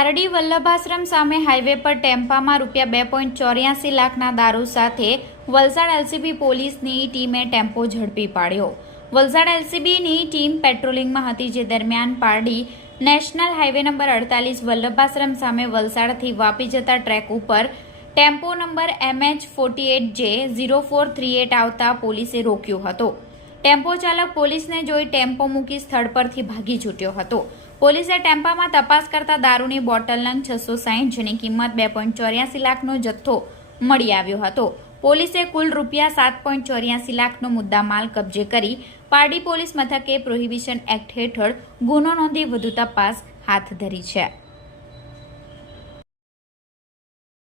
પારડી વલ્લભાશ્રમ સામે હાઈવે પર ટેમ્પામાં ₹2.84 લાખના દારૂ સાથે વલસાડ એલસીબી પોલીસની ટીમે ટેમ્પો ઝડપી પાડ્યો। વલસાડ એલસીબીની ટીમ પેટ્રોલિંગમાં હતી, જે દરમિયાન Pardi national highway number 48 Vallabhashram સામે વલસાડથી વાપી જતા ટ્રેક ઉપર ટેમ્પો નંબર MH48J0438 આવતા પોલીસે રોક્યો હતો। ટેમ્પો ચાલક પોલીસને જોઈ ટેમ્પો મૂકી સ્થળ પરથી ભાગી છૂટ્યો હતો। પોલીસે ટેમ્પામાં તપાસ કરતા દારૂની બોટલ નંગ 660, જેની કિંમત ₹2.84 લાખનો જથ્થો મળી આવ્યો હતો। પોલીસે કુલ ₹7.84 લાખનો મુદ્દામાલ કબજે કરી પારડી પોલીસ મથકે પ્રોહિબિશન એક્ટ હેઠળ ગુનો નોંધી વધુ તપાસ હાથ ધરી છે।